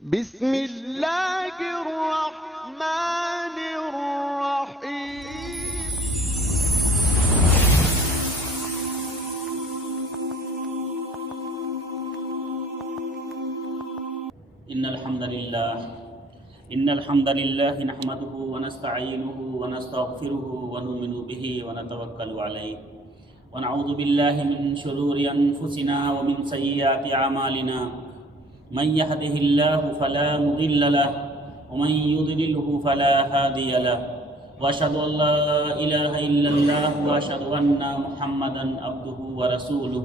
بسم اللہ الرحمن الرحیم۔ إن الحمد لله نحمده ونستعينه ونستغفره ونؤمن به ونتوكل عليه ونعوذ بالله من شرور أنفسنا ومن سيئات أعمالنا من يهده الله فلا مضل له ومن يضلله فلا هادي له وأشهد أن لا إله إلا الله وأشهد أن محمدا عبده ورسوله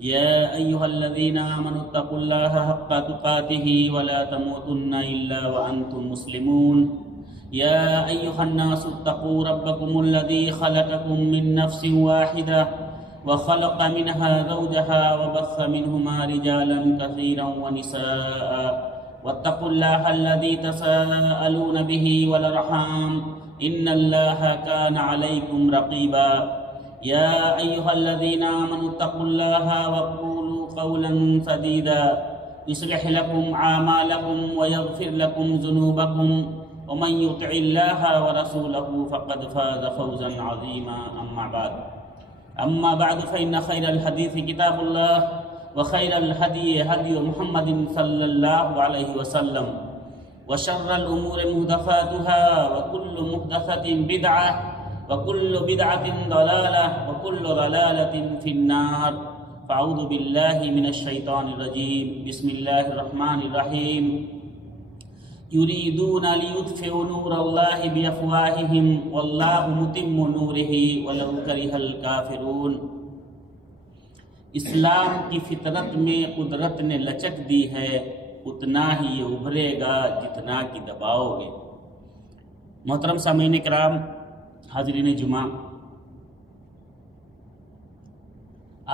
يا أيها الذين آمنوا اتقوا الله حق تقاته ولا تموتن إلا وأنتم مسلمون يا أيها الناس اتقوا ربكم الذي خلقكم من نفس واحدة وخلق منها زوجها وبث منهما رجالا كثيرا ونساء واتقوا الله الذي تساءلون به والأرحام إن الله كان عليكم رقيبا يا أيها الذين آمنوا اتقوا الله وقولوا قولا سديدا يصلح لكم أعمالكم ويغفر لكم ذنوبكم ومن يطع الله ورسوله فقد فاز فوزا عظيما أما بعد فإن خير الحديث كتاب الله وخير الهدي هدي محمد صلى الله عليه وسلم وشر الأمور محدثاتها وكل محدثة بدعة وكل بدعة ضلالة وكل ضلالة في النار فأعوذ بالله من الشيطان الرجيم بسم الله الرحمن الرحيم يريدون ليطفئوا نور الله بأفواههم والله متم نوره ولو كره الكافرون۔ اسلام کی فطرت میں قدرت نے لچک دی ہے، اتنا ہی یہ ابھرے گا جتنا کہ دباؤ گے۔ محترم سامعین کرام، حاضرین جمعہ،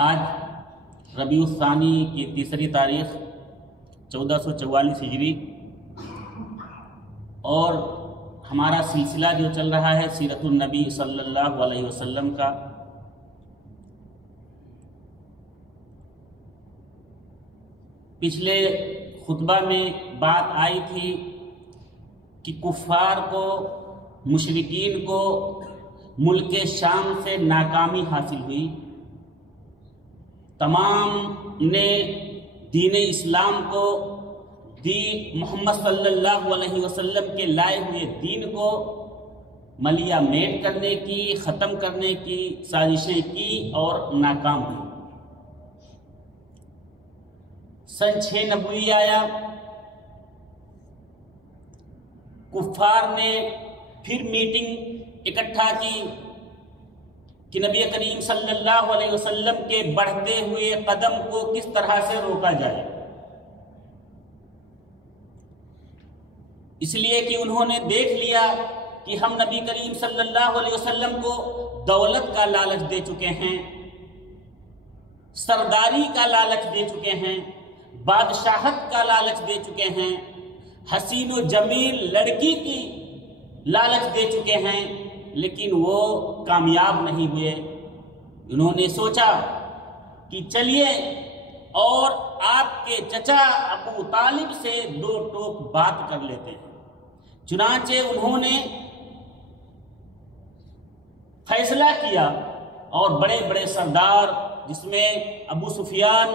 آج ربیع الثانی کی تیسری تاریخ 1444 ہجری اور ہمارا سلسلہ جو چل رہا ہے سیرت النبی صلی اللہ علیہ وسلم کا، پچھلے خطبہ میں بات آئی تھی کہ کفار کو، مشرکین کو ملک شام سے ناکامی حاصل ہوئی، تمام نے دین اسلام کو، محمد صلی اللہ علیہ وسلم کے لائے ہوئے دین کو ملیا میٹ کرنے کی، ختم کرنے کی سازشیں کی اور ناکام ہوئی۔ سن 6 نبوی آیا، کفار نے پھر میٹنگ اکٹھا کی کہ نبی کریم صلی اللہ علیہ وسلم کے بڑھتے ہوئے قدم کو کس طرح سے روکا جائے، اس لیے کہ انہوں نے دیکھ لیا کہ ہم نبی کریم صلی اللہ علیہ وسلم کو دولت کا لالچ دے چکے ہیں، سرداری کا لالچ دے چکے ہیں، بادشاہت کا لالچ دے چکے ہیں، حسین و جمیل لڑکی کی لالچ دے چکے ہیں، لیکن وہ کامیاب نہیں ہوئے۔ انہوں نے سوچا کہ چلیے اور آپ کے چچا ابو طالب سے 2 ٹوک بات کر لیتے ہیں۔ چنانچہ انہوں نے فیصلہ کیا اور بڑے بڑے سردار، جس میں ابو سفیان،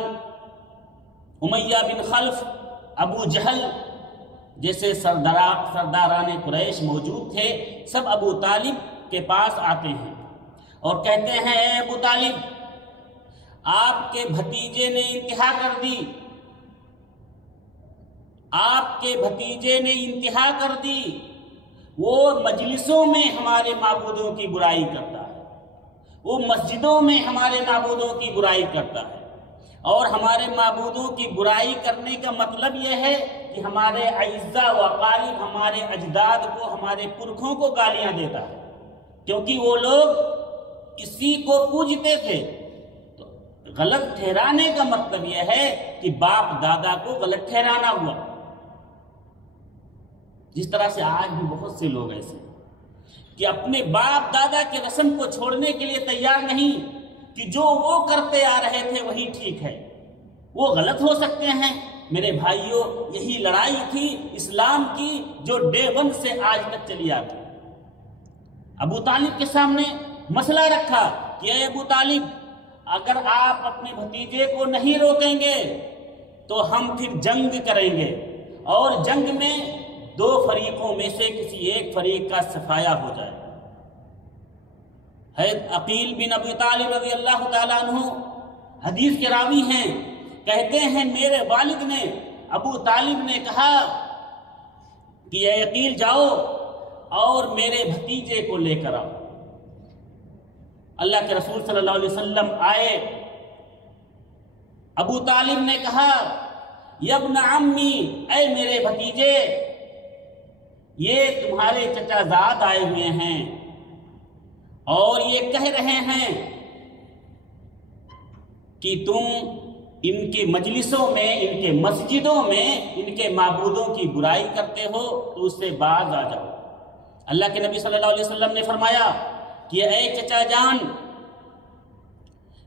امیہ بن خلف، ابو جہل جیسے سرداران قریش موجود تھے، سب ابو طالب کے پاس آتے ہیں اور کہتے ہیں، اے ابو طالب، آپ کے بھتیجے نے انتہا کر دی، آپ کے بھتیجے نے انتہا کر دی، وہ مجلسوں میں ہمارے معبودوں کی برائی کرتا ہے، وہ مسجدوں میں ہمارے معبودوں کی برائی کرتا ہے، اور ہمارے معبودوں کی برائی کرنے کا مطلب یہ ہے کہ ہمارے اعزاء و اقارب، ہمارے اجداد کو، ہمارے پرکھوں کو گالیاں دیتا ہے، کیونکہ وہ لوگ اسی کو پوجتے تھے۔ تو غلط ٹھہرانے کا مطلب یہ ہے کہ باپ دادا کو غلط ٹھہرانا ہوا، جس طرح سے آج بھی بہت سے لوگ ایسے ہیں کہ اپنے باپ دادا کے رسم کو چھوڑنے کے لیے تیار نہیں، کہ جو وہ کرتے آ رہے تھے وہی ٹھیک ہے۔ وہ غلط ہو سکتے ہیں میرے بھائیوں یہی لڑائی تھی اسلام کی جو ڈے 1 سے آج تک چلی آتی۔ ابو طالب کے سامنے مسئلہ رکھا کہ اے ابو طالب، اگر آپ اپنے بھتیجے کو نہیں روکیں گے تو ہم پھر جنگ کریں گے، اور جنگ میں 2 فریقوں میں سے کسی ایک فریق کا صفایا ہو جائے۔ حضرت عقیل بن ابی طالب رضی اللہ تعالیٰ عنہ حدیث کے راوی ہیں، کہتے ہیں میرے والد نے ابو طالب نے کہا کہ اے عقیل جاؤ اور میرے بھتیجے کو لے کر آؤ۔ اللہ کے رسول صلی اللہ علیہ وسلم آئے، ابو طالب نے کہا یا ابن عمی، اے میرے بھتیجے، یہ تمہارے چچا زاد آئے ہوئے ہیں اور یہ کہہ رہے ہیں کہ تم ان کے مجلسوں میں، ان کے مسجدوں میں ان کے معبودوں کی برائی کرتے ہو تو اس سے باز آ جاؤ۔ اللہ کے نبی صلی اللہ علیہ وسلم نے فرمایا کہ اے چچا جان،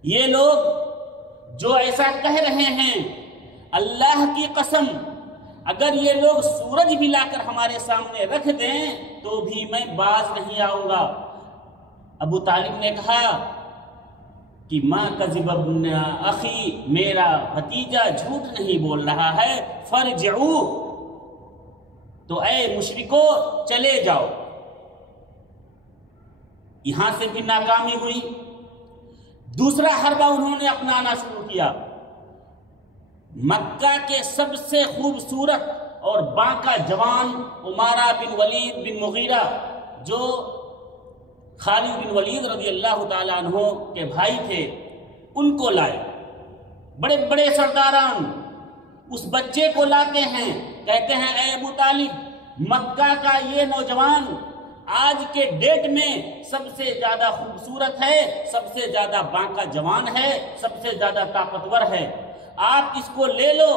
یہ لوگ جو ایسا کہہ رہے ہیں، اللہ کی قسم اگر یہ لوگ سورج بھی لا کر ہمارے سامنے رکھ دیں تو بھی میں باز نہیں آؤں گا۔ ابو طالب نے کہا کہ ماں کذب ابن اخی، میرا بھتیجا جھوٹ نہیں بول رہا ہے، فرجعو، تو اے مشرکو چلے جاؤ۔ یہاں سے بھی ناکامی ہوئی، دوسرا حربہ انہوں نے اپنانا شروع کیا۔ مکہ کے سب سے خوبصورت اور باکا جوان عمارہ بن ولید بن مغیرہ، جو خالد بن ولید رضی اللہ تعالیٰ عنہ کے بھائی تھے، ان کو لائے۔ بڑے بڑے سرداران اس بچے کو لاتے ہیں، کہتے ہیں اے ابو طالب، مکہ کا یہ نوجوان آج کے ڈیٹ میں سب سے زیادہ خوبصورت ہے، سب سے زیادہ باکا جوان ہے، سب سے زیادہ طاقتور ہے، آپ اس کو لے لو،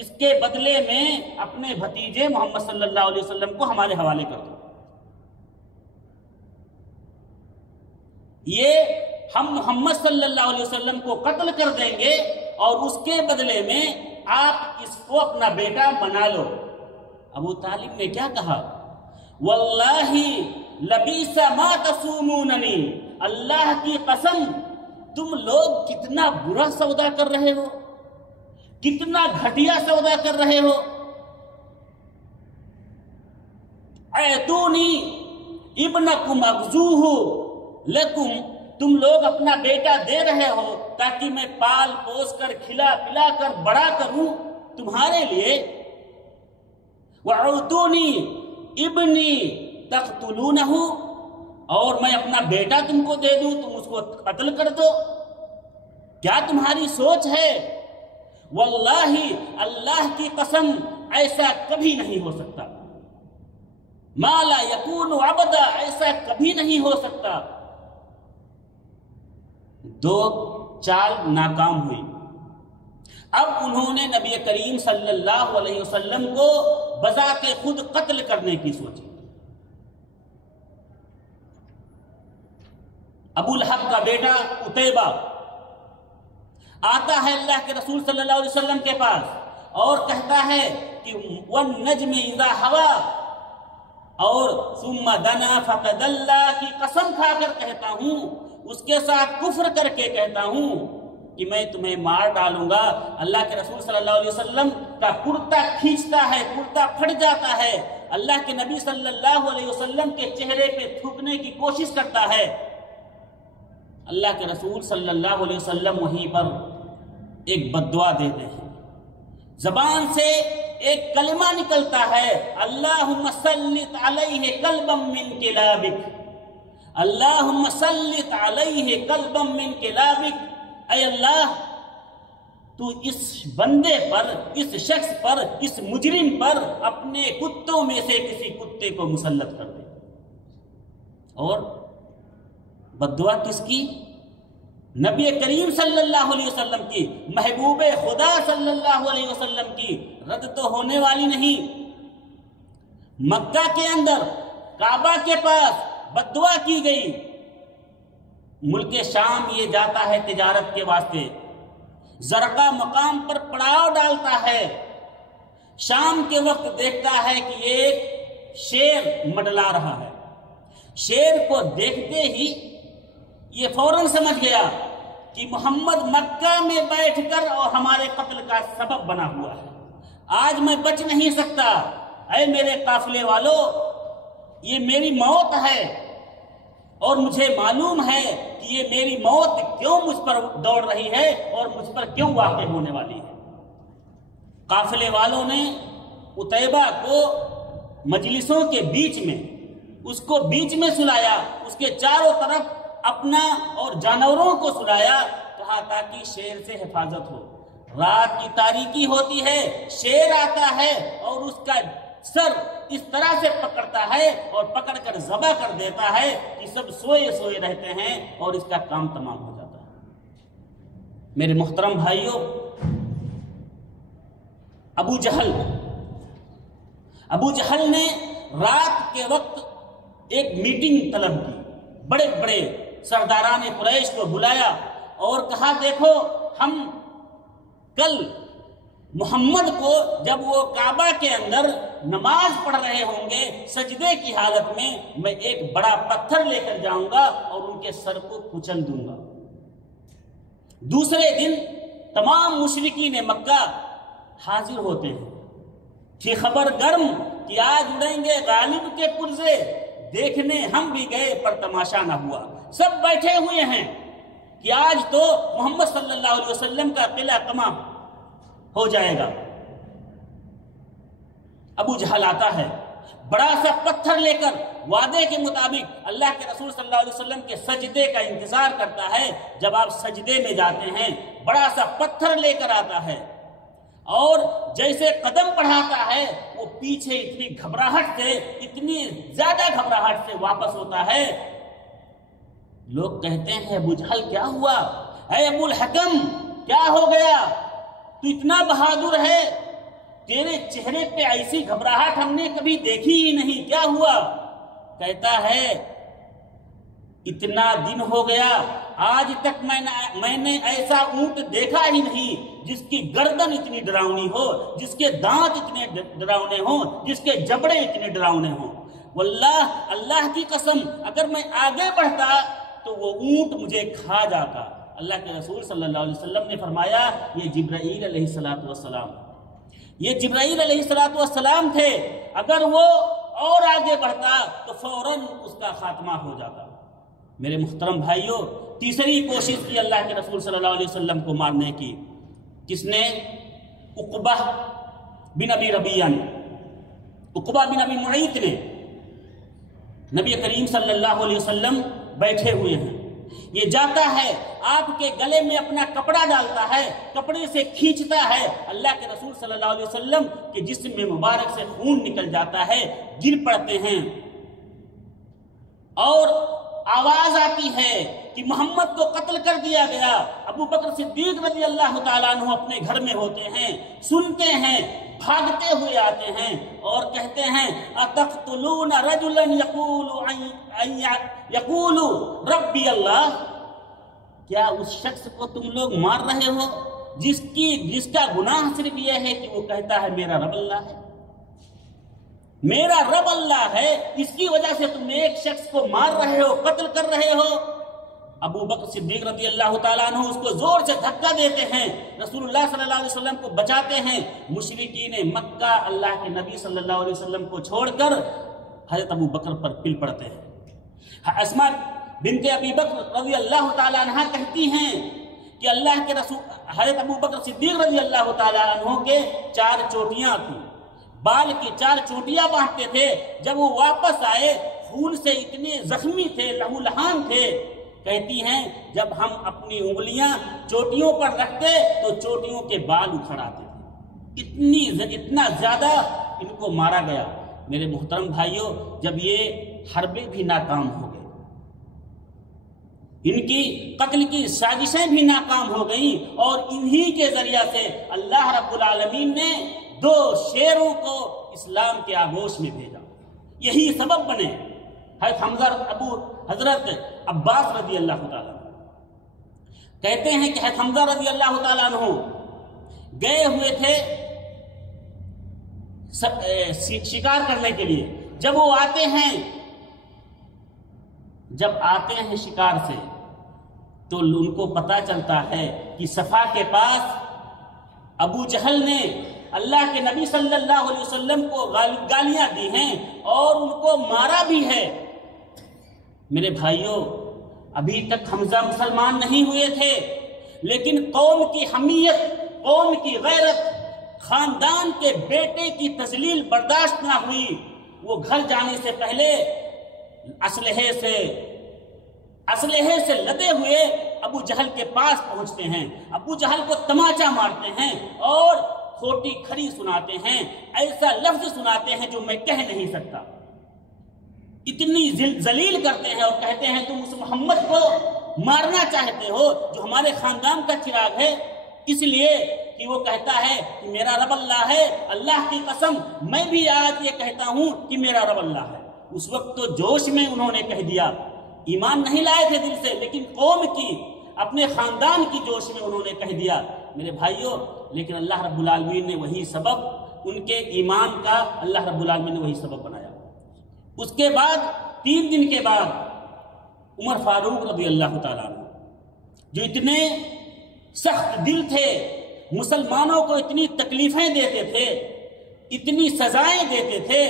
اس کے بدلے میں اپنے بھتیجے محمد صلی اللہ علیہ وسلم کو ہمارے حوالے کر دو۔ یہ ہم محمد صلی اللہ علیہ وسلم کو قتل کر دیں گے اور اس کے بدلے میں آپ اس کو اپنا بیٹا بنا لو۔ ابو طالب نے کیا کہا؟ واللہ لبیس ما تصوموننی، اللہ کی قسم تم لوگ کتنا برا سودا کر رہے ہو، کتنا گھٹیا سودا کر رہے ہو۔ ایتونی ابنکم اغزوہ لکم، تم لوگ اپنا بیٹا دے رہے ہو تاکہ میں پال پوس کر کھلا پلا کر بڑا کروں تمہارے لیے۔ وَعُوتُونِي ابنی تقتلونہ، اور میں اپنا بیٹا تم کو دے دوں تم اس کو قتل کر دو، کیا تمہاری سوچ ہے؟ واللہ اللہ کی قسم ایسا کبھی نہیں ہو سکتا، ما لا یکون عبدا، ایسا کبھی نہیں ہو سکتا۔ 2 چال ناکام ہوئی۔ اب انہوں نے نبی کریم صلی اللہ علیہ وسلم کو بذات خود قتل کرنے کی سوچی۔ ابو لہب کا بیٹا عتیبہ آتا ہے اللہ کے رسول صلی اللہ علیہ وسلم کے پاس اور کہتا ہے کہ وَالنَّجْمِ إِذَا هَوَىٰ، اور ثُمَّ دَنَا فَتَدَلَّىٰ کی قسم کھا کر کہتا ہوں، اس کے ساتھ کفر کر کے کہتا ہوں کہ میں تمہیں مار ڈالوں گا۔ اللہ کے رسول صلی اللہ علیہ وسلم کا کرتا کھینچتا ہے، کرتا پھٹ جاتا ہے، اللہ کے نبی صلی اللہ علیہ وسلم کے چہرے پہ تھوکنے کی کوشش کرتا ہے۔ اللہ کے رسول صلی اللہ علیہ وسلم وہیں پر ایک بددعا دیتے ہیں، زبان سے ایک کلمہ نکلتا ہے، اللہم سلط علیہ قلبا من کلابک، اللہم سلط علیہ قلبا من کلابک، اے اللہ تو اس بندے پر، اس شخص پر، اس مجرم پر اپنے کتوں میں سے کسی کتے کو مسلط کر دے۔ اور بددعا کس کی؟ نبی کریم صلی اللہ علیہ وسلم کی، محبوب خدا صلی اللہ علیہ وسلم کی۔ رد تو ہونے والی نہیں۔ مکہ کے اندر کعبہ کے پاس بددعا کی گئی۔ ملک شام یہ جاتا ہے تجارت کے واسطے، زرقا مقام پر پڑاؤ ڈالتا ہے، شام کے وقت دیکھتا ہے کہ ایک شیر منڈلا رہا ہے۔ شیر کو دیکھتے ہی یہ فوراً سمجھ گیا کہ محمد مکہ میں بیٹھ کر اور ہمارے قتل کا سبب بنا ہوا ہے، آج میں بچ نہیں سکتا۔ اے میرے قافلے والو، یہ میری موت ہے، اور مجھے معلوم ہے کہ یہ میری موت کیوں مجھ پر دوڑ رہی ہے اور مجھ پر کیوں واقع ہونے والی ہے۔ قافلے والوں نے عتیبہ کو مجلسوں کے بیچ میں، اس کو بیچ میں سلایا، اس کے چاروں طرف اپنا اور جانوروں کو سلایا، کہا تاکہ شیر سے حفاظت ہو۔ رات کی تاریکی ہوتی ہے، شیر آتا ہے اور اس کا سر اس طرح سے پکڑتا ہے اور پکڑ کر ذبح کر دیتا ہے کہ سب سوئے سوئے رہتے ہیں اور اس کا کام تمام ہو جاتا ہے۔ میرے محترم بھائیوں، ابو جہل نے رات کے وقت ایک میٹنگ طلب کی، بڑے بڑے سرداران قریش کو بلایا اور کہا دیکھو، ہم کل محمد کو جب وہ کعبہ کے اندر نماز پڑھ رہے ہوں گے سجدے کی حالت میں، میں ایک بڑا پتھر لے کر جاؤں گا اور ان کے سر کو کچل دوں گا۔ دوسرے دن تمام مشرکین مکہ حاضر ہوتے ہیں، کہ خبر گرم کہ آج اڑیں گے غالب کے پرزے، دیکھنے ہم بھی گئے پر تماشا نہ ہوا۔ سب بیٹھے ہوئے ہیں کہ آج تو محمد صلی اللہ علیہ وسلم کا قلعہ قمع ہو جائے گا۔ ابو جہل آتا ہے بڑا سا پتھر لے کر، وعدے کے مطابق اللہ کے رسول صلی اللہ علیہ وسلم کے سجدے کا انتظار کرتا ہے۔ جب آپ سجدے میں جاتے ہیں، بڑا سا پتھر لے کر آتا ہے اور جیسے قدم بڑھاتا ہے، وہ پیچھے اتنی گھبراہٹ سے، اتنی زیادہ گھبراہٹ سے واپس ہوتا ہے۔ لوگ کہتے ہیں ابو جہل کیا ہوا؟ اے ابو الحکم، کیا ہو گیا؟ تو اتنا بہادر ہے، تیرے چہرے پہ ایسی گھبراہٹ ہم نے کبھی دیکھی ہی نہیں، کیا ہوا؟ کہتا ہے اتنا دن ہو گیا، آج تک میں نے ایسا اونٹ دیکھا ہی نہیں جس کی گردن اتنی ڈراؤنی ہو، جس کے دانت اتنے ڈراؤنے ہوں، جس کے جبڑے اتنے ڈراؤنے ہوں۔ واللہ، اللہ کی قسم، اگر میں آگے بڑھتا تو وہ اونٹ مجھے کھا جاتا۔ اللہ کے رسول صلی اللہ علیہ وسلم نے فرمایا یہ جبرائیل علیہ السلام، یہ جبرائیل علیہ السلام تھے، اگر وہ اور آگے بڑھتا تو فوراً اس کا خاتمہ ہو جاتا۔ میرے محترم بھائیوں، تیسری کوشش کی اللہ کے رسول صلی اللہ علیہ وسلم کو مارنے کی، کس نے؟ عقبہ بن ابی ربیعہ نے، عقبہ بن ابی معیط نے۔ نبی کریم صلی اللہ علیہ وسلم بیٹھے ہوئے ہیں، یہ جاتا ہے آپ کے گلے میں اپنا کپڑا ڈالتا ہے، کپڑے سے کھینچتا ہے، اللہ کے رسول صلی اللہ علیہ وسلم کے جسم میں مبارک سے خون نکل جاتا ہے، گر پڑتے ہیں اور آواز آتی ہے کہ محمد کو قتل کر دیا گیا۔ ابو بکر صدیق رضی اللہ تعالیٰ عنہ اپنے گھر میں ہوتے ہیں، سنتے ہیں، بھاگتے ہوئے آتے ہیں اور کہتے ہیں اتقتلون رجلا یقول ربی اللہ، کیا اس شخص کو تم لوگ مار رہے ہو جس کا گناہ صرف یہ ہے کہ وہ کہتا ہے میرا رب اللہ ہے، میرا رب اللہ ہے، اس کی وجہ سے تم ایک شخص کو مار رہے ہو، قتل کر رہے ہو۔ ابو بکر صدیق رضی اللہ تعالیٰ عنہ اس کو زور سے دھکا دیتے ہیں، رسول اللہ صلی اللہ علیہ وسلم کو بچاتے ہیں۔ مشرکین مکہ اللہ کے نبی صلی اللہ علیہ وسلم کو چھوڑ کر حضرت ابو بکر پر پل پڑتے ہیں۔ اسماء بنت ابی بکر رضی اللہ تعالیٰ عنہ کہتی ہیں کہ اللہ کے رسول حضرت ابو بکر صدیق رضی اللہ تعالیٰ عنہ کے 4 چوٹیاں تھیں، بال کی 4 چوٹیاں باندھتے تھے۔ جب وہ واپس آئے خون سے اتنے زخمی تھے، لہو لہان تھے، کہتی ہیں جب ہم اپنی انگلیاں چوٹیوں پر رکھتے تو چوٹیوں کے بال اکھڑ آتے تھے، اتنا زیادہ ان کو مارا گیا۔ میرے محترم بھائیوں، جب یہ حربیں بھی ناکام ہو گئی، ان کی قتل کی سازشیں بھی ناکام ہو گئیں، اور انہی کے ذریعہ سے اللہ رب العالمین نے 2 شیروں کو اسلام کے آغوش میں بھیجا، یہی سبب بنے۔ حضرت عباس رضی اللہ تعالیٰ، کہتے ہیں کہ حضرت حمزہ رضی اللہ تعالیٰ عنہ گئے ہوئے تھے شکار کرنے کے لیے. جب وہ آتے ہیں شکار سے تو ان کو پتا چلتا ہے کہ صفا کے پاس ابو جہل نے اللہ کے نبی صلی اللہ علیہ وسلم کو گالیاں دی ہیں اور ان کو مارا بھی ہے. میرے بھائیوں، ابھی تک حمزہ مسلمان نہیں ہوئے تھے، لیکن قوم کی حمیت، قوم کی غیرت، خاندان کے بیٹے کی تذلیل برداشت نہ ہوئی. وہ گھر جانے سے پہلے اسلحے سے لدے ہوئے ابو جہل کے پاس پہنچتے ہیں، ابو جہل کو تماچا مارتے ہیں اور کھوٹی کھڑی سناتے ہیں، ایسا لفظ سناتے ہیں جو میں کہہ نہیں سکتا. اتنی ذلیل کرتے ہیں اور کہتے ہیں تم اس محمد کو مارنا چاہتے ہو جو ہمارے خاندان کا چراغ ہے، اس لیے کہ وہ کہتا ہے کہ میرا رب اللہ ہے. اللہ کی قسم میں بھی آج یہ کہتا ہوں کہ میرا رب اللہ ہے. اس وقت تو جوش میں انہوں نے کہہ دیا، ایمان نہیں لائے تھے دل سے، لیکن قوم کی، اپنے خاندان کی جوش میں انہوں نے کہہ دیا. میرے بھائیوں، لیکن اللہ رب العالمین نے وہی سبب، ان کے ایمان کا اللہ رب العالمین نے وہی سبب بنایا. اس کے بعد 3 دن کے بعد عمر فاروق رضی اللہ تعالیٰ عنہ، جو اتنے سخت دل تھے، مسلمانوں کو اتنی تکلیفیں دیتے تھے، اتنی سزائیں دیتے تھے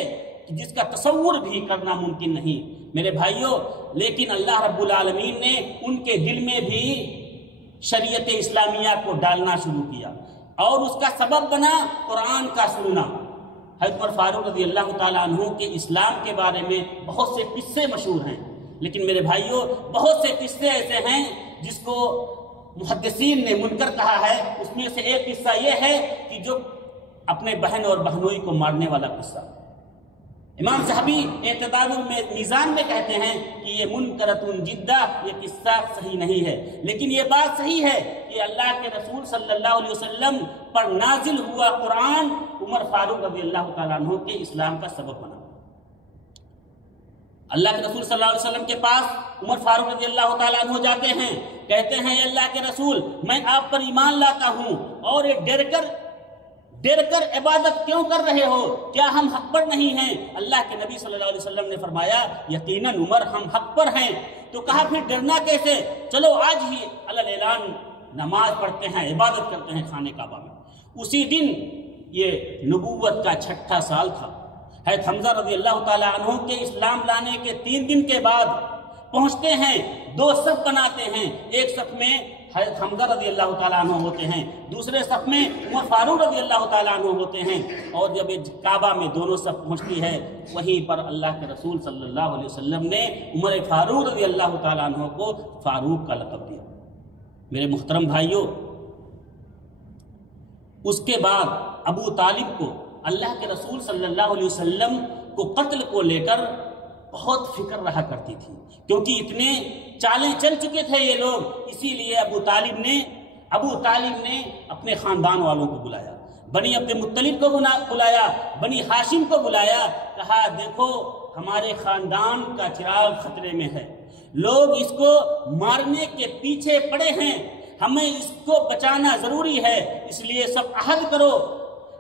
کہ جس کا تصور بھی کرنا ممکن نہیں. میرے بھائیوں، لیکن اللہ رب العالمین نے ان کے دل میں بھی شریعت اسلامیہ کو ڈالنا شروع کیا، اور اس کا سبب بنا قرآن کا سننا. حضرت عمر فاروق رضی اللہ تعالیٰ عنہ کے اسلام کے بارے میں بہت سے قصے مشہور ہیں، لیکن میرے بھائیوں بہت سے قصے ایسے ہیں جس کو محدثین نے منکر کہا ہے. اس میں سے ایک قصہ یہ ہے کہ جو اپنے بہن اور بہنوئی کو مارنے والا قصہ. امام صحابی اعتدال المیزان میں کہتے ہیں کہ یہ منکرۃ جدہ، یہ قصہ صحیح نہیں ہے، لیکن یہ بات صحیح ہے کہ اللہ کے رسول صلی اللہ علیہ وسلم پر نازل ہوا قرآن عمر فاروق رضی اللہ تعالیٰ عنہ کے اسلام کا سبب بنا. اللہ کے رسول صلی اللہ علیہ وسلم کے پاس عمر فاروق رضی اللہ تعالیٰ عنہ جاتے ہیں، کہتے ہیں اے اللہ کے رسول، میں آپ پر ایمان لاتا ہوں، اور یہ ڈر کر عبادت کیوں کر رہے ہو؟ کیا ہم حق پر نہیں ہیں؟ اللہ کے نبی صلی اللہ علیہ وسلم نے فرمایا یقیناً عمر ہم حق پر ہیں. تو کہا پھر ڈرنا کیسے؟ چلو آج ہی علی اعلان نماز پڑھتے ہیں، عبادت کرتے ہیں خانہ کعبہ میں. اسی دن یہ نبوت کا 6واں سال تھا. حضرت حمزہ رضی اللہ تعالیٰ عنہ کے اسلام لانے کے 3 دن کے بعد پہنچتے ہیں، 2 صف بناتے ہیں. ایک صف میں حضرت حمزہ رضی اللہ تعالیٰ عنہ ہوتے ہیں، دوسرے صف میں عمر فاروق رضی اللہ تعالیٰ عنہ ہوتے ہیں. اور جب کعبہ میں دونوں صف پہنچتی ہے، وہیں پر اللہ کے رسول صلی اللہ علیہ وسلم نے عمر فاروق رضی اللہ تعالیٰ عنہ کو فاروق کا لقب دیا. میرے محترم بھائیوں، اس کے بعد ابو طالب کو اللہ کے رسول صلی اللہ علیہ وسلم کو قتل کو لے کر بہت فکر رہا کرتی تھی، کیونکہ اتنے چالیں چل چکے تھے یہ لوگ. اسی لیے ابو طالب نے اپنے خاندان والوں کو بلایا، بنی عبد مطلب کو بلایا، بنی ہاشم کو بلایا. کہا دیکھو ہمارے خاندان کا چراغ خطرے میں ہے، لوگ اس کو مارنے کے پیچھے پڑے ہیں، ہمیں اس کو بچانا ضروری ہے. اس لیے سب عہد کرو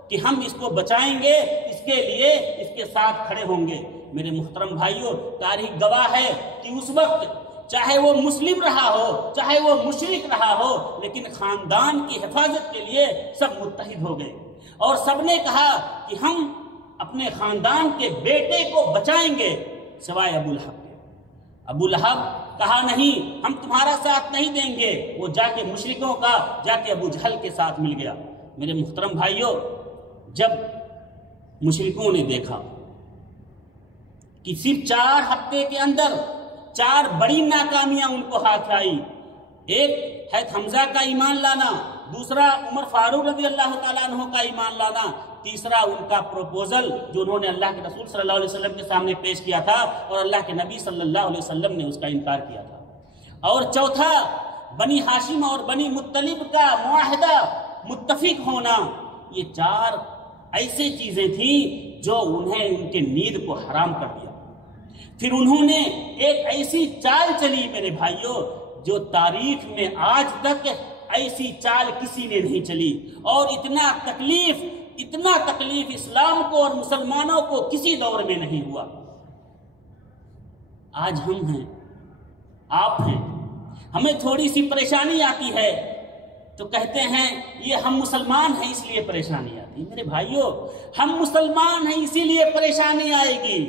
کہ ہم اس کو بچائیں گے، اس کے لیے اس کے ساتھ کھڑے ہوں گے. میرے محترم بھائیوں، تاریخ گواہ ہے کہ اس وقت چاہے وہ مسلم رہا ہو، چاہے وہ مشرک رہا ہو، لیکن خاندان کی حفاظت کے لیے سب متحد ہو گئے، اور سب نے کہا کہ ہم اپنے خاندان کے بیٹے کو بچائیں گے سوائے ابو لہب کے. ابو لہب کہا نہیں، ہم تمہارا ساتھ نہیں دیں گے. وہ جا کے مشرکوں کا، جا کے ابو جہل کے ساتھ مل گیا. میرے محترم بھائیوں، جب مشرکوں نے دیکھا کہ صرف 4 ہفتے کے اندر 4 بڑی ناکامیاں ان کو ہاتھ آئی، ایک حضرت حمزہ کا ایمان لانا، دوسرا عمر فاروق رضی اللہ تعالیٰ عنہ کا ایمان لانا، تیسرا ان کا پروپوزل جو انہوں نے اللہ کے رسول صلی اللہ علیہ وسلم کے سامنے پیش کیا تھا اور اللہ کے نبی صلی اللہ علیہ وسلم نے اس کا انکار کیا تھا، اور چوتھا بنی ہاشم اور بنی مطلب کا معاہدہ، متفق ہونا. یہ 4 ایسی چیزیں تھیں جو انہیں ان کے نیند کو حرام کر دیا. پھر انہوں نے ایک ایسی چال چلی میرے بھائیوں جو تاریخ میں آج تک ایسی چال کسی نے نہیں چلی، اور اتنا تکلیف اسلام کو اور مسلمانوں کو کسی دور میں نہیں ہوا۔ آج ہم ہیں، آپ ہیں، ہمیں تھوڑی سی پریشانی آتی ہے تو کہتے ہیں یہ ہم مسلمان ہیں اس لیے پریشانی آتی ہے۔ میرے بھائیوں، ہم مسلمان ہیں اسی لیے پریشانی آئے گی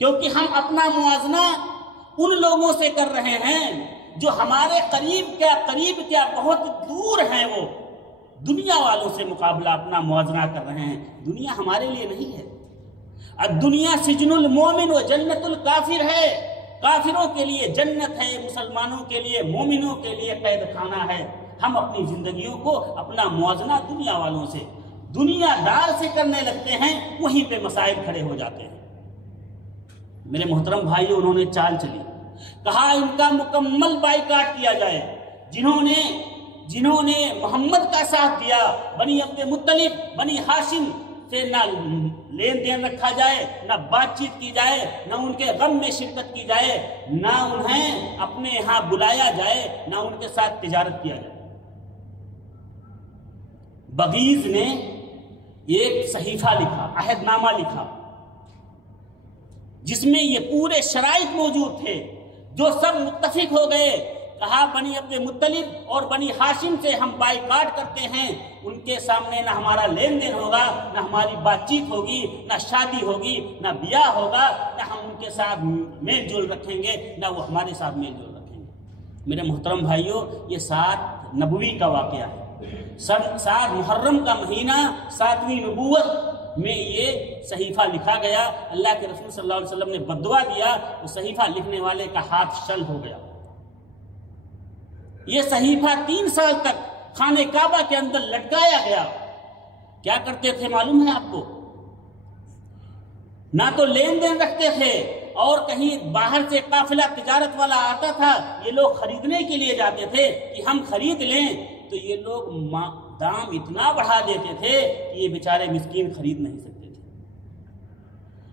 کیونکہ ہم اپنا موازنہ ان لوگوں سے کر رہے ہیں جو ہمارے قریب کیا بہت دور ہیں، وہ دنیا والوں سے مقابلہ اپنا موازنہ کر رہے ہیں۔ دنیا ہمارے لیے نہیں ہے۔ الدنیا سجن المومن و جنت الکافر ہے، کافروں کے لیے جنت ہے، مسلمانوں کے لیے، مومنوں کے لیے قید خانہ ہے۔ ہم اپنی زندگیوں کو اپنا موازنہ دنیا والوں سے، دنیا دار سے کرنے لگتے ہیں، وہیں پہ مسائل کھڑے ہو جاتے ہیں۔ میرے محترم بھائیوں، انہوں نے چال چلی، کہا ان کا مکمل بائیکاٹ کیا جائے۔ جنہوں نے محمد کا ساتھ دیا، بنی عبد مطلب، بنی ہاشم سے نہ لین دین رکھا جائے، نہ بات چیت کی جائے، نہ ان کے غم میں شرکت کی جائے، نہ انہیں اپنے ہاں بلایا جائے، نہ ان کے ساتھ تجارت کیا جائے۔ بغیض نے ایک صحیفہ لکھا، عہد نامہ لکھا، جس میں یہ پورے شرائط موجود تھے، جو سب متفق ہو گئے۔ کہا بنی عبد مطلب اور بنی ہاشم سے ہم بائیکاٹ کرتے ہیں، ان کے سامنے نہ ہمارا لین دین ہوگا، نہ ہماری بات چیت ہوگی، نہ شادی ہوگی، نہ بیاہ ہوگا، نہ ہم ان کے ساتھ میل جول رکھیں گے، نہ وہ ہمارے ساتھ میل جول رکھیں گے۔ میرے محترم بھائیوں، یہ 7 نبوی کا واقعہ ہے۔ 7 محرم کا مہینہ، 7ویں نبوت میں یہ صحیفہ لکھا گیا۔ اللہ کے رسول صلی اللہ علیہ وسلم نے بددعا دیا، وہ صحیفہ لکھنے والے کا ہاتھ شل ہو گیا۔ یہ صحیفہ 3 سال تک خانہ کعبہ کے اندر لٹکایا گیا۔ کیا کرتے تھے معلوم ہے آپ کو؟ نہ تو لین دین رکھتے تھے، اور کہیں باہر سے قافلہ تجارت والا آتا تھا، یہ لوگ خریدنے کے لیے جاتے تھے کہ ہم خرید لیں، تو یہ لوگ دام اتنا بڑھا دیتے تھے کہ یہ بیچارے مسکین خرید نہیں سکتے تھے۔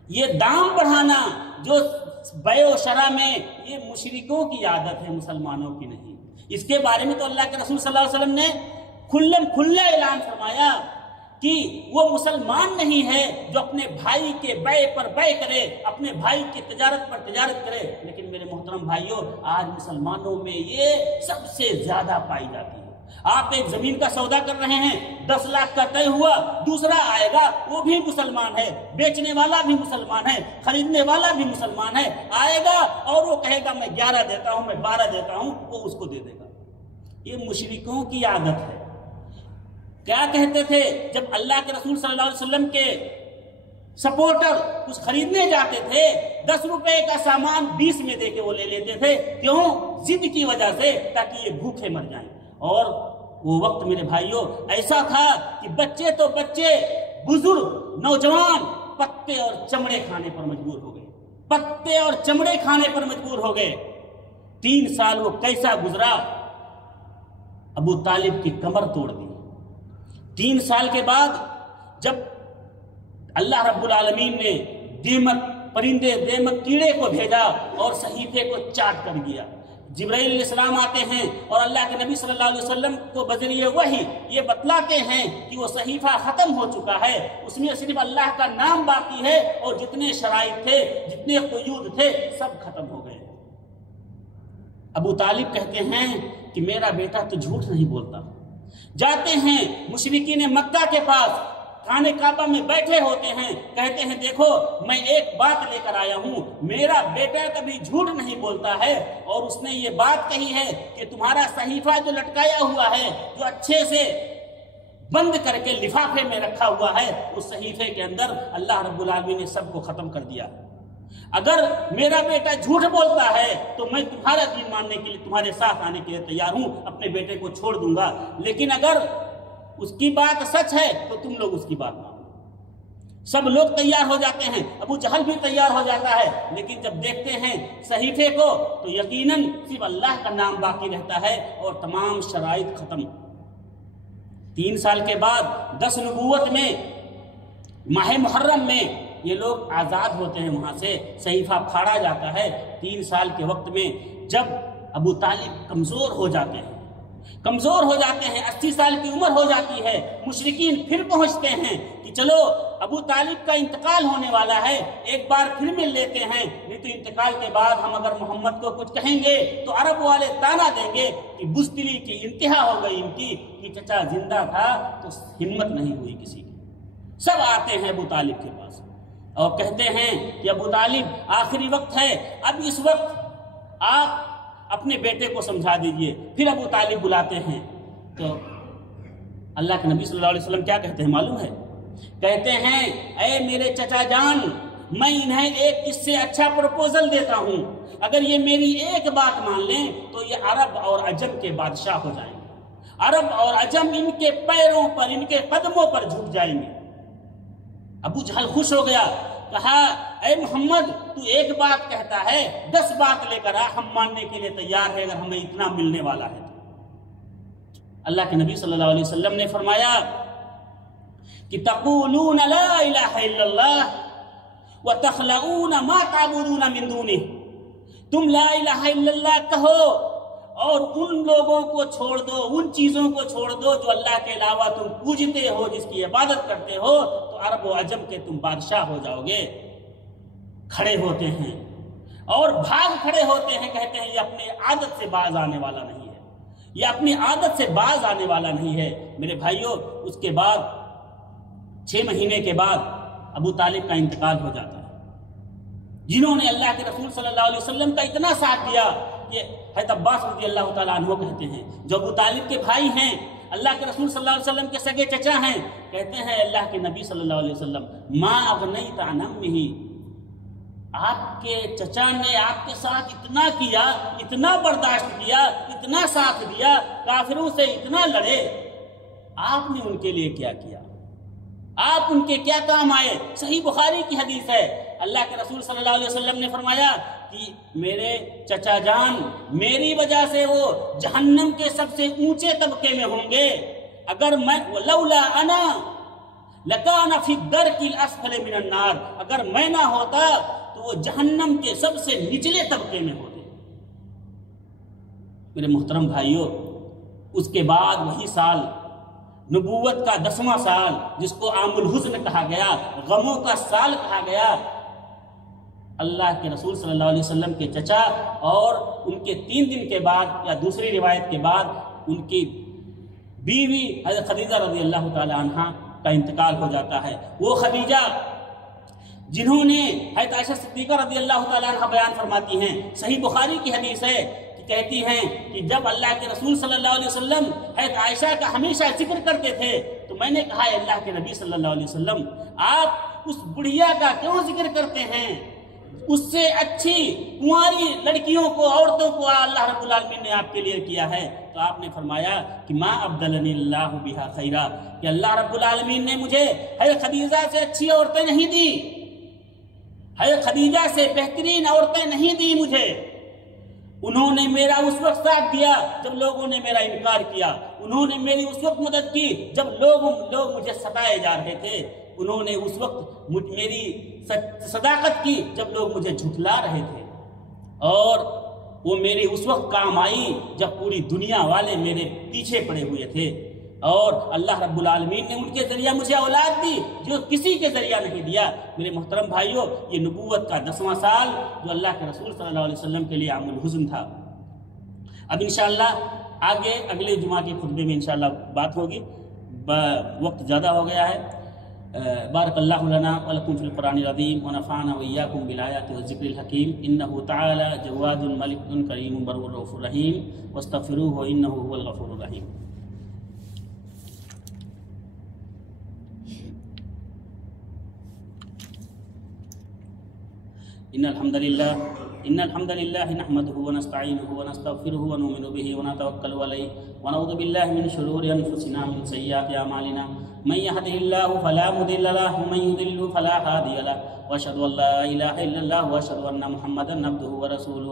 یہ دام بڑھانا جو بیع و شرع میں، یہ مشرکوں کی عادت ہے، مسلمانوں کی نہیں۔ اس کے بارے میں تو اللہ کے رسول صلی اللہ علیہ وسلم نے کھلا اعلان فرمایا کہ وہ مسلمان نہیں ہے جو اپنے بھائی کے بیع پر بیع کرے، اپنے بھائی کی تجارت پر تجارت کرے۔ لیکن میرے محترم بھائیوں، آج مسلمانوں میں یہ سب سے زیادہ پائی جاتی ہے۔ آپ ایک زمین کا سودا کر رہے ہیں، 10 لاکھ کا طے ہوا، دوسرا آئے گا، وہ بھی مسلمان ہے، بیچنے والا بھی مسلمان ہے، خریدنے والا بھی مسلمان ہے، آئے گا اور وہ کہے گا میں 11 دیتا ہوں، میں 12 دیتا ہوں، وہ اس کو دے دے گا۔ یہ مشرکوں کی عادت ہے۔ کیا کہتے تھے جب اللہ کے رسول صلی اللہ علیہ وسلم کے سپورٹر کچھ خریدنے جاتے تھے، 10 روپے کا سامان 20 میں دے کے وہ لے لیتے تھے۔ کیوں؟ ضد کی وجہ سے، تاکہ یہ بھوکے مر جائیں۔ اور وہ وقت میرے بھائیوں ایسا تھا کہ بچے تو بچے، بزرگ، نوجوان پتے اور چمڑے کھانے پر مجبور ہو گئے، پتے اور چمڑے کھانے پر مجبور ہو گئے۔ 3 سال وہ کیسا گزرا؟ ابو طالب کی کمر توڑ دی۔ 3 سال کے بعد جب اللہ رب العالمین نے دیمک کیڑے کو بھیجا اور صحیفے کو چاٹ کر دیا، جبرائیل علیہ السلام آتے ہیں اور اللہ کے نبی صلی اللہ علیہ وسلم کو بذریعہ وحی یہ بتلاتے ہیں کہ وہ صحیفہ ختم ہو چکا ہے، اس میں صرف اللہ کا نام باقی ہے، اور جتنے شرائط تھے، جتنے قیود تھے، سب ختم ہو گئے۔ ابو طالب کہتے ہیں کہ میرا بیٹا تو جھوٹ نہیں بولتا۔ جاتے ہیں مشرکین مکہ کے پاس، خانہ کعبہ میں بیٹھے ہوتے ہیں، کہتے ہیں دیکھو میں ایک بات لے کر آیا ہوں، میرا بیٹا کبھی جھوٹ نہیں بولتا ہے، اور اس نے یہ بات کہی ہے کہ تمہارا صحیفہ جو لٹکایا ہوا ہے، جو اچھے سے بند کر کے لفافے میں رکھا ہوا ہے، اس صحیفے کے اندر اللہ رب العالمین نے سب کو ختم کر دیا۔ اگر میرا بیٹا جھوٹ بولتا ہے تو میں تمہارا دین ماننے کے لیے، تمہارے ساتھ آنے کے لیے تیار ہوں، اپنے بیٹے کو چھوڑ دوں گا، لیکن اگر اس کی بات سچ ہے تو تم لوگ اس کی بات مانو۔ سب لوگ تیار ہو جاتے ہیں، ابو جہل بھی تیار ہو جاتا ہے، لیکن جب دیکھتے ہیں صحیفے کو تو یقیناً صرف اللہ کا نام باقی رہتا ہے اور تمام شرائط ختم۔ 3 سال کے بعد 10 نبوت میں ماہ محرم میں یہ لوگ آزاد ہوتے ہیں، وہاں سے صحیفہ پھاڑا جاتا ہے۔ 3 سال کے وقت میں جب ابو طالب کمزور ہو جاتے ہیں، 80 سال کی عمر ہو جاتی ہے، مشرکین پھر پہنچتے ہیں کہ چلو ابو طالب کا انتقال ہونے والا ہے، ایک بار پھر مل لیتے ہیں، نہیں تو انتقال کے بعد ہم اگر محمد کو کچھ کہیں گے تو عرب والے تانا دیں گے کہ بزدلی کی انتہا ہو گئی ان کی، کہ چچا زندہ تھا تو ہمت نہیں ہوئی کسی کی۔ سب آتے ہیں ابو طالب کے پاس اور کہتے ہیں کہ ابو طالب آخری وقت ہے، اب اس وقت آپ اپنے بیٹے کو سمجھا دیجئے۔ پھر ابو طالب بلاتے ہیں تو اللہ کے نبی صلی اللہ علیہ وسلم کیا کہتے ہیں معلوم ہے؟ کہتے ہیں اے میرے چچا جان، میں انہیں ایک اس سے اچھا پروپوزل دیتا ہوں، اگر یہ میری ایک بات مان لیں تو یہ عرب اور عجم کے بادشاہ ہو جائیں گے، عرب اور عجم ان کے پیروں پر، ان کے قدموں پر جھک جائیں گے۔ ابو جہل خوش ہو گیا، کہا اے محمد تو ایک بات کہتا ہے، 10 بات لے کر آ، ہم ماننے کے لیے تیار ہے اگر ہمیں اتنا ملنے والا ہے۔ اللہ کے نبی صلی اللہ علیہ وسلم نے فرمایا کہ تقولون لا الہ الا اللہ وتخلؤون ما تعبدون من دونہ، تم لا الہ الا اللہ کہو اور ان لوگوں کو چھوڑ دو، ان چیزوں کو چھوڑ دو جو اللہ کے علاوہ تم پوجتے ہو، جس کی عبادت کرتے ہو، تو عرب و عجم کے تم بادشاہ ہو جاؤ گے۔ کھڑے ہوتے ہیں اور بھاگ کھڑے ہوتے ہیں، کہتے ہیں یہ اپنی عادت سے باز آنے والا نہیں ہے، یہ اپنی عادت سے باز آنے والا نہیں ہے۔ میرے بھائیوں، اس کے بعد 6 مہینے کے بعد ابو طالب کا انتقال ہو جاتا ہے۔ جنہوں نے اللہ کے رسول صلی اللہ علیہ وسلم کا اتنا ساتھ دیا کہ حضرت عباس رضی اللہ تعالیٰ عنہ کہتے ہیں، جو ابو طالب کے بھائی ہیں، اللہ کے رسول صلی اللہ علیہ وسلم کے سگے چچا ہیں، کہتے ہیں اللہ کے نبی صلی اللہ علیہ وسلم ما اغنیت عن امہ، آپ کے چچا نے آپ کے ساتھ اتنا کیا، اتنا برداشت کیا، اتنا ساتھ دیا، کافروں سے اتنا لڑے، آپ نے ان کے لیے کیا کیا؟ آپ ان کے کیا کام آئے؟ صحیح بخاری کی حدیث ہے، اللہ کے رسول صلی اللہ علیہ وسلم نے فرمایا کہ میرے چچا جان میری وجہ سے وہ جہنم کے سب سے اونچے طبقے میں ہوں گے، اگر میں لولا انا لکان فی الدرک الاسفل من النار، اگر میں نہ ہوتا تو وہ جہنم کے سب سے نچلے طبقے میں ہوتے۔ میرے محترم بھائیوں، اس کے بعد وہی سال، نبوت کا 10واں سال، جس کو عام الحزن کہا گیا، غموں کا سال کہا گیا، اللہ کے رسول صلی اللہ علیہ وسلم کے چچا اور ان کے 3 دن کے بعد یا دوسری روایت کے بعد ان کی بیوی حضرت خدیجہ رضی اللہ تعالی عنہ کا انتقال ہو جاتا ہے۔ وہ خدیجہ جنہوں نے حضرت عائشہ صدیقہ رضی اللہ تعالی عنہ بیان فرماتی ہیں، صحیح بخاری کی حدیث ہے کہ کہتی ہیں کہ جب اللہ کے رسول صلی اللہ علیہ وسلم حضرت عائشہ کا ہمیشہ ذکر کرتے تھے تو میں نے کہا اللہ کے نبی صلی اللہ علیہ وسلم آپ اس بڑھیا کا کیوں ذکر کرتے ہیں؟ اس سے اچھی کنواری لڑکیوں کو، عورتوں کو اللہ رب العالمین نے آپ کے لیے کیا ہے۔ تو آپ نے فرمایا کہ ما ابدلنی اللہ بہا خیرا، کہ اللہ رب العالمین نے مجھے حضرت خدیجہ سے اچھی عورتیں نہیں دی، حضرت خدیجہ سے بہترین عورتیں نہیں دی مجھے، انہوں نے میرا اس وقت ساتھ دیا جب لوگوں نے میرا انکار کیا، انہوں نے میری اس وقت مدد کی جب لوگ مجھے ستائے جا رہے تھے، انہوں نے اس وقت میری صداقت کی جب لوگ مجھے جھٹلا رہے تھے، اور وہ میری اس وقت کام آئی جب پوری دنیا والے میرے پیچھے پڑے ہوئے تھے، اور اللہ رب العالمین نے ان کے ذریعہ مجھے اولاد دی جو کسی کے ذریعہ نہیں دیا۔ میرے محترم بھائیوں، یہ نبوت کا 10واں سال جو اللہ کے رسول صلی اللہ علیہ وسلم کے لیے عام الحزن تھا۔ اب انشاءاللہ آگے اگلے جمعہ کے خطبے میں انشاءاللہ بات ہوگی، وقت زیادہ ہو گیا ہے۔ بارک اللہ لنا ولکم فی القرآن العظیم ونفعنا وإیاکم بالآیات والذکر الحکیم، انہ تعالی جواد ملک کریم بر رؤوف رحیم، واستغفروہ انہ هو الغفور الرحیم۔ ان الحمد لله نحمده ونستعينه ونستغفره ونؤمن به ونتوكل عليه ونعوذ بالله من شرور انفسنا ومن سيئات اعمالنا، من يهده الله فلا مضل له ومن يضلل فلا هادي له، واشهد ان لا اله الا الله واشهد ان محمدا عبده ورسوله،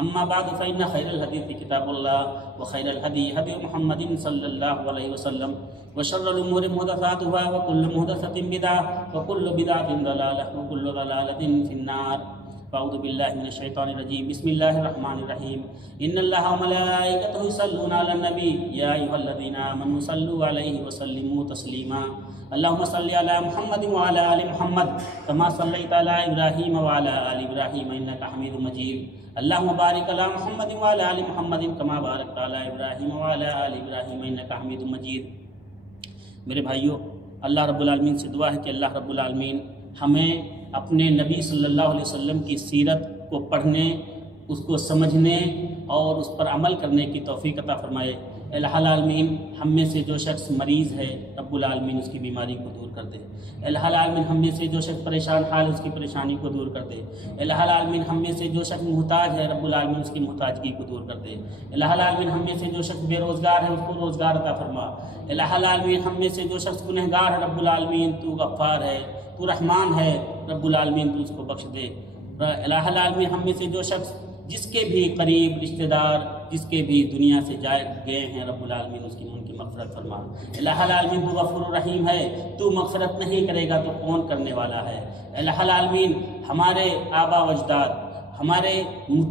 اما بعد فان خير الحديث كتاب الله وخير الهدي هدي محمد صلى الله عليه وسلم، وشر الامور محدثاتها وكل محدثة بدعة وكل بدعة ضلالة وكل ضلالة في النار۔ فاعوذ باللہ من الشیطان الرجیم بسم اللہ الرحمن الرحیم ان اللہ وملائکتہ یصلون علی النبی یا ایھا الذین آمنوا صلوا علیہ وسلموا تسلیما اللہم صل علی محمد وعلی آل محمد کما صلیت علی ابراہیم وعلی آل ابراہیم انک حمید مجید اللہم بارک علی محمد وعلی آل محمد کما بارکت علی ابراہیم وعلی آل ابراہیم انک حمید مجید۔ میرے بھائیوں، اللہ رب العالمین سے دعا ہے کہ اللہ رب العالمین ہمیں اپنے نبی صلی اللہ علیہ وسلم کی سیرت کو پڑھنے، اس کو سمجھنے اور اس پر عمل کرنے کی توفیق عطا فرمائے۔ الہ العالمین ہم میں سے جو شخص مریض ہے رب العالمین اس کی بیماری کو دور کر دے۔ الہ العالمین ہم میں سے جو شخص پریشان حال اس کی پریشانی کو دور کر دے۔ الہ العالمین ہم میں سے جو شخص محتاج ہے رب العالمین اس کی محتاجگی کو دور کر دے۔ الہ العالمین ہم میں سے جو شخص بے روزگار ہے اس کو روزگار عطا فرما۔ الہ العالمین ہم میں سے جو شخص گنہگار ہے رب العالمین تو غفار ہے، تو رحمان ہے، رب العالمین تو اس کو بخش دے۔ الہ العالمین ہم میں سے جو شخص جس کے بھی قریب رشتہ دار جس کے بھی دنیا سے جائے گئے ہیں رب العالمین ان کی مغفرت فرما۔ الہ العالمین تو غفور الرحیم ہے، تو مغفرت نہیں کرے گا تو کون کرنے والا ہے۔ الہ العالمین ہمارے آبا و اجداد، ہمارے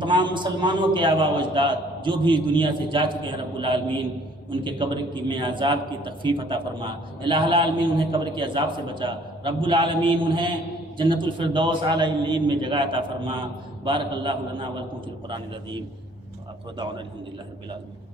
تمام مسلمانوں کے آبا و اجداد جو بھی دنیا سے جا چکے ہیں رب العالمین ان کے قبر کی میں عذاب کی تخفیف عطا فرما۔ الہ العالمین انہیں قبر کے عذاب سے بچا۔ رب العالمین انہیں جنت الفردوس اعلی علیین میں جگہ عطا فرما۔ بارک اللہ لنا ولکم فی القرآن العظیم۔ وآخر دعوانا الحمد للہ رب العالمین۔